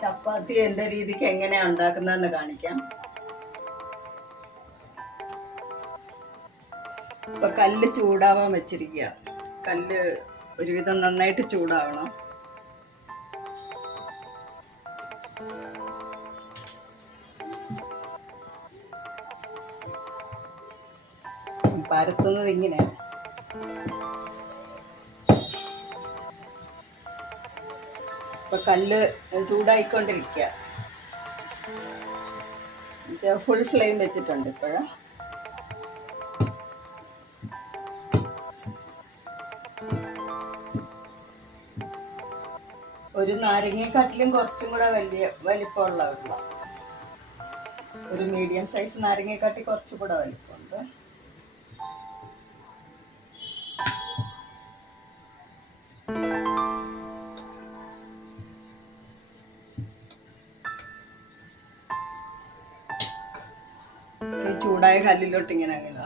ചപ്പാത്തി എൻ്റെ രീതിക്ക് എങ്ങനെയാ ഉണ്ടാക്കുന്നതെന്ന് കാണിക്കാം. ഇപ്പൊ കല്ല് ചൂടാവാൻ വെച്ചിരിക്കുക. കല്ല് ഒരുവിധം നന്നായിട്ട് ചൂടാവണം. പരത്തുന്നത് ഇങ്ങനെ. ഇപ്പൊ കല്ല് ചൂടായിക്കൊണ്ടിരിക്കുക. ഫുൾ ഫ്ലെയിം വെച്ചിട്ടുണ്ട് ഇപ്പോഴ്. ഒരു നാരങ്ങയെക്കാട്ടിലും കുറച്ചും കൂടെ വലിപ്പമുള്ള ഒരു മീഡിയം സൈസ് നാരങ്ങയെക്കാട്ടി കുറച്ചും കൂടെ വലിപ്പമുണ്ട്. ചൂടായ കല്ലിലോട്ട് ഇങ്ങനെ അങ്ങനെ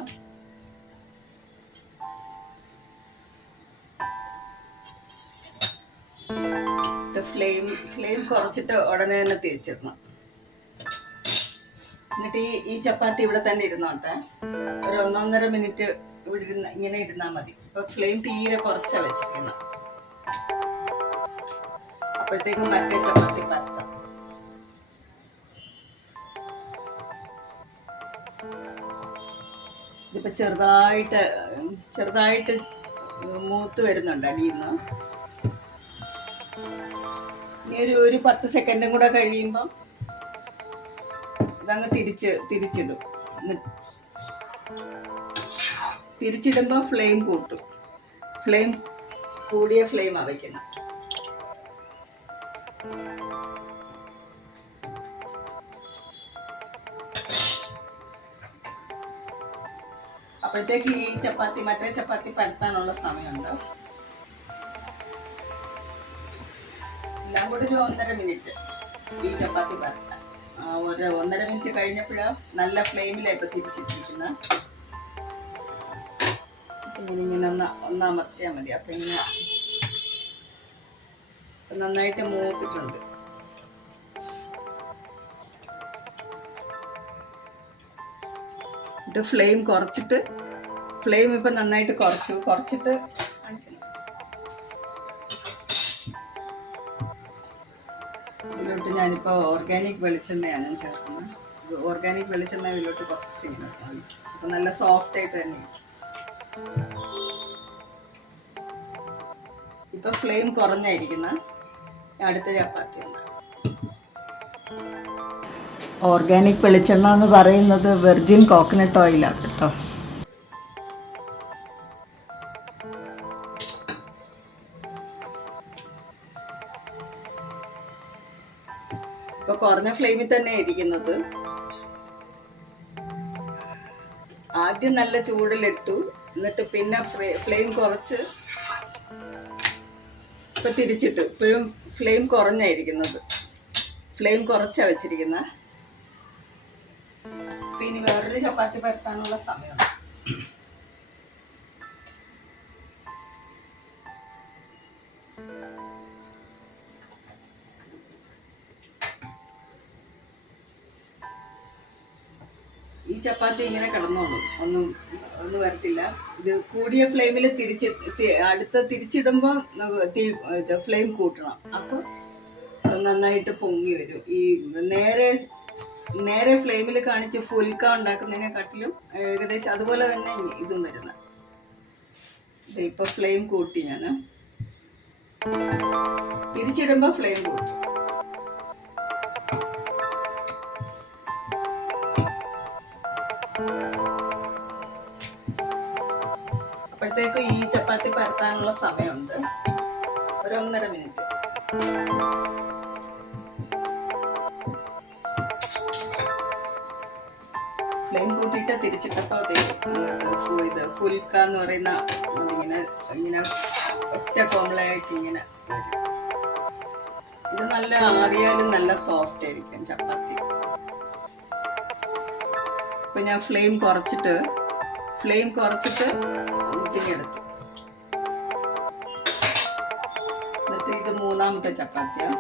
ഫ്ലെയിം കുറച്ചിട്ട് ഉടനെ തന്നെ തിരിച്ചിടണം. എന്നിട്ട് ഈ ചപ്പാത്തി ഇവിടെ തന്നെ ഇരുന്നോട്ടെ. ഒരു 1-1.5 മിനിറ്റ് ഇവിടെ ഇങ്ങനെ ഇരുന്നാൽ മതി. ഇപ്പൊ ഫ്ലെയിം തീരെ കുറച്ചാ വെച്ചിരിക്കുന്നത്. അപ്പോഴത്തേക്കും മറ്റേ ചപ്പാത്തി പരത്താം. ഇതിപ്പോ ചെറുതായിട്ട് മൂത്ത് വരുന്നുണ്ട് അടിയിന്ന്. ഇനി ഒരു 10 സെക്കൻഡും കൂടെ കഴിയുമ്പം ഇതങ്ങ് തിരിച്ചിടും. തിരിച്ചിടുമ്പോൾ ഫ്ലെയിം കൂട്ടും. കൂടിയ ഫ്ലെയിമാണ് വയ്ക്കുന്നത്. അപ്പോഴത്തേക്ക് ഈ മറ്റേ ചപ്പാത്തി പരത്താനുള്ള സമയമുണ്ട്. എല്ലാം കൂടി ഒരു 1.5 മിനിറ്റ് ഈ ചപ്പാത്തി പരത്താൻ. ഒരു 1.5 മിനിറ്റ് കഴിഞ്ഞപ്പോഴാണ് നല്ല ഫ്ലെയിമിലാണ് ഇപ്പൊ തിരിച്ചിട്ടിരിക്കുന്നത്. ഇങ്ങനെ ഒന്നമർത്തിയാൽ മതി. അപ്പൊ ഇങ്ങനെ നന്നായിട്ട് മൂത്തിട്ടുണ്ട്. ഫ്ലെയിം ഇപ്പൊ നന്നായിട്ട് കുറച്ചിട്ട് ഇതിലോട്ട് ഞാനിപ്പോ ഓർഗാനിക് വെളിച്ചെണ്ണയാണ് ചേർക്കുന്നത്. ഓർഗാനിക് വെളിച്ചെണ്ണ ഇതിലോട്ട് കുറച്ച് ഇങ്ങനെ ഒഴിക്കും. അപ്പൊ നല്ല സോഫ്റ്റ് ആയിട്ട് തന്നെ ഇപ്പൊ ഫ്ലെയിം കുറഞ്ഞായിരിക്കുന്ന അടുത്ത ചപ്പാത്തി ഉണ്ടാകും. ഓർഗാനിക് വെളിച്ചെണ്ണ എന്ന് പറയുന്നത് വെർജിൻ കോക്കനട്ട് ഓയിലാണ് കേട്ടോ. ഇപ്പൊ കുറഞ്ഞ ഫ്ലെയിമിൽ തന്നെ ഇരിക്കുന്നത്. ആദ്യം നല്ല ചൂടിലിട്ടു, എന്നിട്ട് പിന്നെ ഫ്ലെയിം കുറച്ച് ഇപ്പൊ തിരിച്ചിട്ടു. ഇപ്പോഴും ഫ്ലെയിം കുറഞ്ഞായിരിക്കുന്നത്. ഫ്ലെയിം കുറച്ചാ വെച്ചിരിക്കുന്ന. ഇനി വേറൊരു ചപ്പാത്തി പരത്താനുള്ള സമയം. ഈ ചപ്പാത്തി ഇങ്ങനെ കിടന്നോളും, ഒന്നും വരത്തില്ല. ഇത് കൂടിയ ഫ്ലെയിമിൽ തിരിച്ചിടുമ്പോ ഫ്ലെയിം കൂട്ടണം. അപ്പൊ നന്നായിട്ട് പൊങ്ങി വരും. ഈ നേരെ ഫ്ലെയിമിൽ കാണിച്ച് ഫുൽക്ക ഉണ്ടാക്കുന്നതിനെക്കാട്ടിലും ഏകദേശം അതുപോലെ തന്നെ ഇതും വരുന്നത്. ഇപ്പൊ ഫ്ലെയിം കൂട്ടി ഞാൻ തിരിച്ചിടുമ്പോ ഫ്ലെയിം കൂട്ടി. അപ്പോഴത്തേക്ക് ഈ ചപ്പാത്തി പരത്താനുള്ള സമയമുണ്ട്. ഒരു 1.5 മിനിറ്റ്. ഫ്ലെയിം കൂട്ടിയിട്ട് തിരിച്ചിട്ടപ്പോൾ ഇത് ഫുൽക്ക എന്ന് പറയുന്ന ഇങ്ങനെ ഒറ്റ കോംപ്ലായിട്ട് ഇങ്ങനെ വരും. ഇത് നല്ല ആറിയാലും നല്ല സോഫ്റ്റ് ആയിരിക്കും ചപ്പാത്തി. ഇപ്പൊ ഞാൻ ഫ്ലെയിം കുറച്ചിട്ട് ഫ്ലെയിം കുറച്ചിട്ട് ഊറ്റിയെടുത്തു. എന്നിട്ട് ഇത് മൂന്നാമത്തെ ചപ്പാത്തിയാണ്.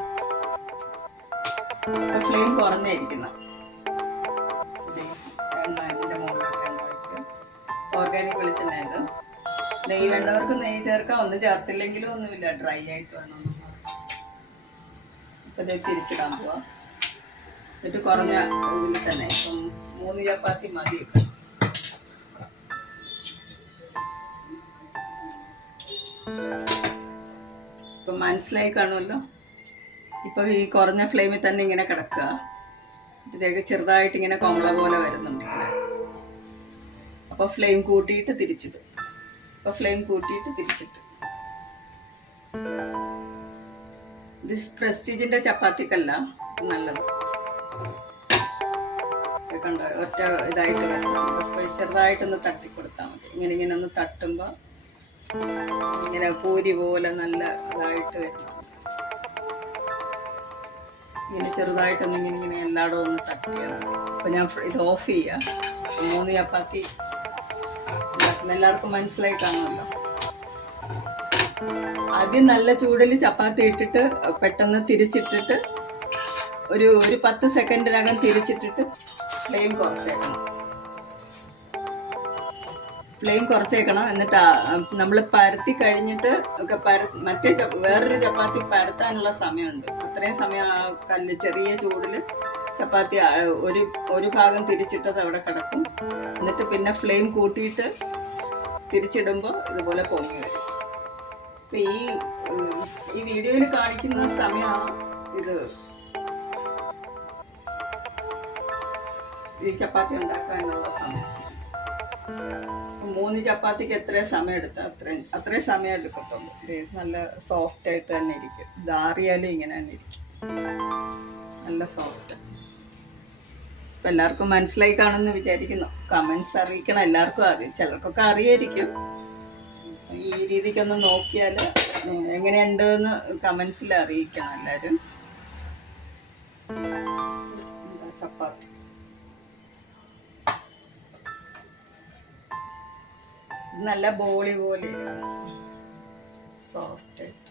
ഇപ്പൊ ഫ്ലെയിം കുറഞ്ഞായിരിക്കുന്ന ഇതിന്റെ മുകളിലോട്ട് എണ്ണ വയ്ക്കുക. ഓർഗാനിക് വെളിച്ചെണ്ണ ഇത്. നെയ്യ് വേണ്ടവർക്ക് നെയ്യ് ചേർക്കാം, ഒന്നും ചേർത്തില്ലെങ്കിലും ഒന്നുമില്ല, ഡ്രൈ ആയിട്ട് വേണം. ഇപ്പൊ ഇത് തിരിച്ചിടാൻ പോവാ. എന്നിട്ട് കുറഞ്ഞ ഇതിൽ തന്നെ ഇപ്പം 3 ചപ്പാത്തി മതി. ഇപ്പൊ മനസ്സിലായി കാണുമല്ലോ. ഇപ്പൊ ഈ കുറഞ്ഞ ഫ്ലെയിമിൽ തന്നെ ഇങ്ങനെ കിടക്കുക. ഇതിലേക്ക് ചെറുതായിട്ട് ഇങ്ങനെ കൊമള പോലെ വരുന്നുണ്ട് ഇങ്ങനെ. അപ്പൊ ഫ്ലെയിം കൂട്ടിയിട്ട് തിരിച്ചിടും. അപ്പൊ ഫ്ലെയിം കൂട്ടിയിട്ട് തിരിച്ചിട്ടു. ഇത് പ്രസ്റ്റീജിന്റെ ചപ്പാത്തിക്കല്ല നല്ലത്. കണ്ടോ, ഒറ്റ ഇതായിട്ട് വരുന്നുണ്ട്. അപ്പൊ ചെറുതായിട്ടൊന്ന് തട്ടി കൊടുത്താൽ മതി. ഇങ്ങനെ ഒന്ന് തട്ടുമ്പോ ഇങ്ങനെ പൂരി പോലെ നല്ല ഇതായിട്ട് വരുന്നു. ഇങ്ങനെ ചെറുതായിട്ടൊന്ന് ഇങ്ങനെ എല്ലായിടും ഒന്ന് തട്ടിയാണ്. അപ്പൊ ഞാൻ ഇത് ഓഫ് ചെയ്യാം. 3 ചപ്പാത്തി എല്ലാവർക്കും മനസ്സിലായി കാണുമല്ലോ. ആദ്യം നല്ല ചൂടിൽ ചപ്പാത്തി ഇട്ടിട്ട് പെട്ടെന്ന് തിരിച്ചിട്ടിട്ട് ഒരു 10 സെക്കൻഡിനകം തിരിച്ചിട്ടിട്ട് ഫ്ലെയിം കുറച്ചേക്കണം. എന്നിട്ട് നമ്മൾ പരത്തി കഴിഞ്ഞിട്ട് ഒക്കെ മറ്റേ വേറൊരു ചപ്പാത്തി പരത്താനുള്ള സമയമുണ്ട്. അത്രയും സമയം ആ കല്ല് ചെറിയ ചൂടിൽ ചപ്പാത്തി ഒരു ഭാഗം തിരിച്ചിട്ടത് അവിടെ കിടക്കും. എന്നിട്ട് പിന്നെ ഫ്ലെയിം കൂട്ടിയിട്ട് തിരിച്ചിടുമ്പോൾ ഇതുപോലെ പൊങ്ങി വരും. ഇപ്പൊ ഈ വീഡിയോയിൽ കാണിക്കുന്ന സമയമാണ് ഇത് ഈ ചപ്പാത്തി ഉണ്ടാക്കാനുള്ള സമയം. 3 ചപ്പാത്തിക്ക് എത്രയും സമയം എടുത്താൽ അത്രയും സമയം എടുക്കത്തുള്ളൂ. ഇത് നല്ല സോഫ്റ്റ് ആയിട്ട് തന്നെ ഇരിക്കും. ഇതാറിയാലും ഇങ്ങനെ തന്നെ ഇരിക്കും, നല്ല സോഫ്റ്റ്. ഇപ്പം എല്ലാവർക്കും മനസ്സിലായി കാണുമെന്ന് വിചാരിക്കുന്നു. കമൻസ് അറിയിക്കണം. എല്ലാവർക്കും അറിയാം, ചിലർക്കൊക്കെ അറിയായിരിക്കും. ഈ രീതിക്കൊന്ന് നോക്കിയാൽ എങ്ങനെയുണ്ടെന്ന് കമൻസിൽ അറിയിക്കണം എല്ലാവരും. ചപ്പാത്തി നല്ല ബോളി പോലെ സോഫ്റ്റ് ആയിട്ട്.